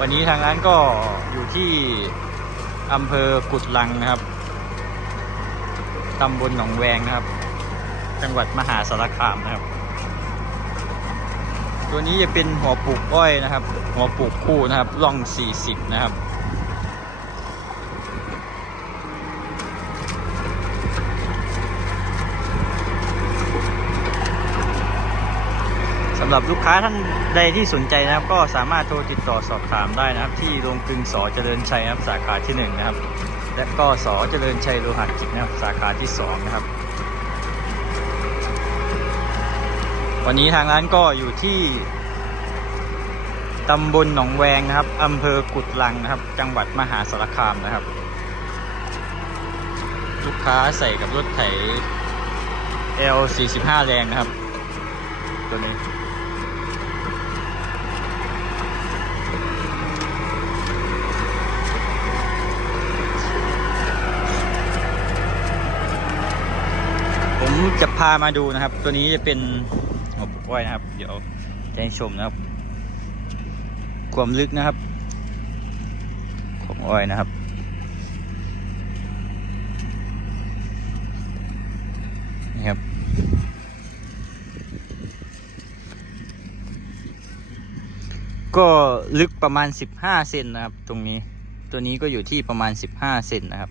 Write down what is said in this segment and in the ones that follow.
วันนี้ทางร้านก็อยู่ที่อำเภอกุดลังนะครับตำบลหนองแวงนะครับ จังหวัดมหาสารคามนะครับ ตัวนี้จะเป็นหัวปลูกอ้อยนะครับ หัวปลูกคู่นะครับล่อง 40 นะครับ สำหรับลูกค้าท่านใดที่สนใจนะครับ ก็สามารถโทรติดต่อสอบถามได้นะครับ ที่โรงกลึงสอเจริญชัยนะครับสาขาที่หนึ่งนะครับ และก็สอเจริญชัยโลหะกิจนะครับสาขาที่สองนะครับ วันนี้ทางร้านก็อยู่ที่ตำบลหนองแวงนะครับอำเภอกุดลังนะครับ จังหวัดมหาสารคามนะครับ ลูกค้าใส่กับรถไถ L 45 แรงนะครับ ตัวนี้ จะพามาดูนะครับ ตัวนี้จะเป็นหัวปลูกอ้อยนะครับ เดี๋ยวจะให้ชมนะครับ ความลึกนะครับ ของอ้อยนะครับนี่ครับก็ลึกประมาณ 15 เซนนะครับ ตรงนี้ ตัวนี้ก็อยู่ที่ประมาณ 15 เซนนะครับ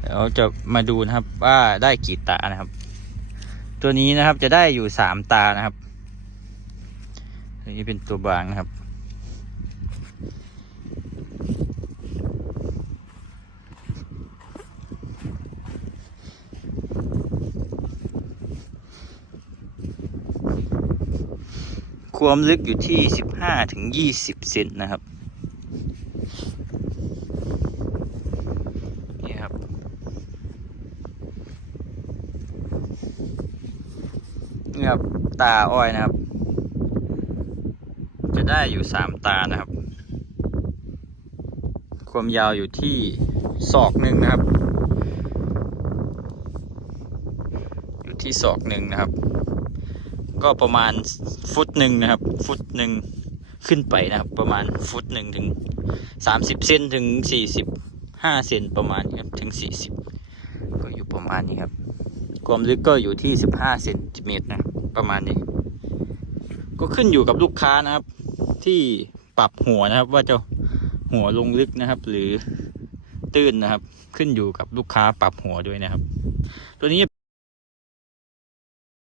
เดี๋ยวจะมาดูนะครับว่าได้กี่ตานะครับ ตัวนี้นะครับจะได้อยู่สามตานะครับตัวนี้เป็นตัวบางนะครับ ความลึกอยู่ที่สิบห้าถึงยี่สิบเซนนะครับ นี่ครับ นี่ครับตาอ้อยนะครับ จะได้อยู่สามตานะครับ ความยาวอยู่ที่ศอกหนึ่งนะครับ อยู่ที่ศอกหนึ่งนะครับ ก็ประมาณฟุตหนึ่งนะครับ ฟุตหนึ่งขึ้นไปนะครับ ประมาณฟุตหนึ่งถึงสามสิบเซนถึงสี่สิบห้าเซนประมาณนี้ครับถึงสี่สิบก็อยู่ประมาณนี้ครับ ความลึกก็อยู่ที่สิบห้าเซนติเมตรนะครับ ประมาณนี้ ก็ขึ้นอยู่กับลูกค้านะครับ ที่ปรับหัวนะครับ ว่าจะหัวลงลึกนะครับ หรือตื้นนะครับ ขึ้นอยู่กับลูกค้าปรับหัวด้วยนะครับ ตัวนี้